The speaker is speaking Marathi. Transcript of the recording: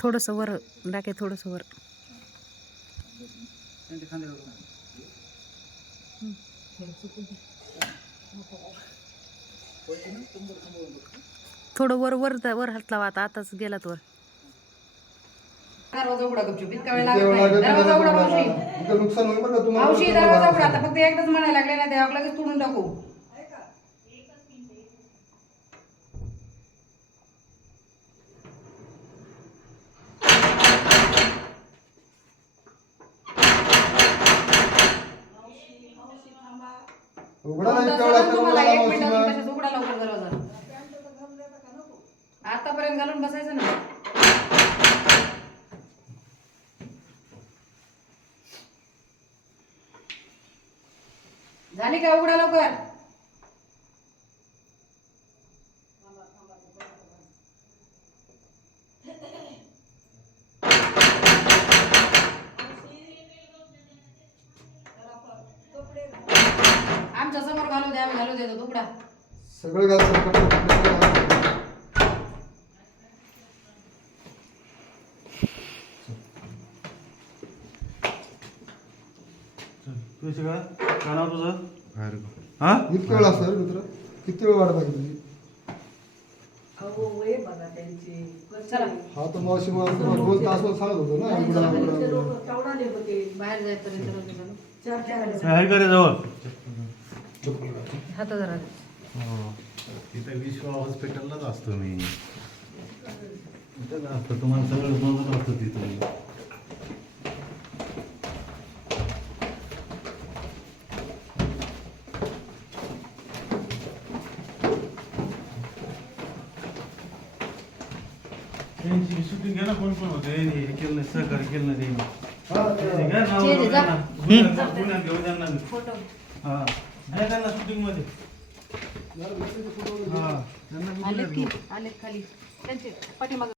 थोडंसं वर डाके, थोडंसं वर. थोडं वर वर वर हात लावा. आताच गेलात वर. दरवाजा उघडा गपचूप, इतका वेळ लागत नाही. दरवाजा उघडा मावशी. नुकसान होईल बरं का तुम्हाला. मावशी दरवाजा उघडा. आता फक्त एकदाच म्हणायला लागले ना, ते लगेच तोडून टाकू. उघडा नाही तेवढा तुम्हाला 1 मिनिट अजून तशाच उघडा लवकर दरवाजा. आतापर्यंत घालून बसायचं ना. झाली का? उघडा लवकर. आमच्या समोर घालू द्या, आम्ही घालू देतो. उघडा. सगळे घाल. तुझं काय नाव तुझं? हा किती वेळ असणार मित्र? किती वेळ वाट पाहिजे तुझी? चला हा तर मावशी मला 2 तास सांगत होतो ना. बाहेर जायपर्यंत जवळ हात जरा. तिथे विश्वा हॉस्पिटललाच असतो मी. तिथं असतं तुम्हाला सगळं बघत असतं तिथं. त्यांची शूटिंग घ्या ना. कोण कोण होते हे केलं नाही, सहकार्य केलं नाही पुण्यात घेऊन त्यांना. हा नाही त्यांना शूटिंग मध्ये. हा त्यांना आलेत खाली त्यांचे पाठीमाग.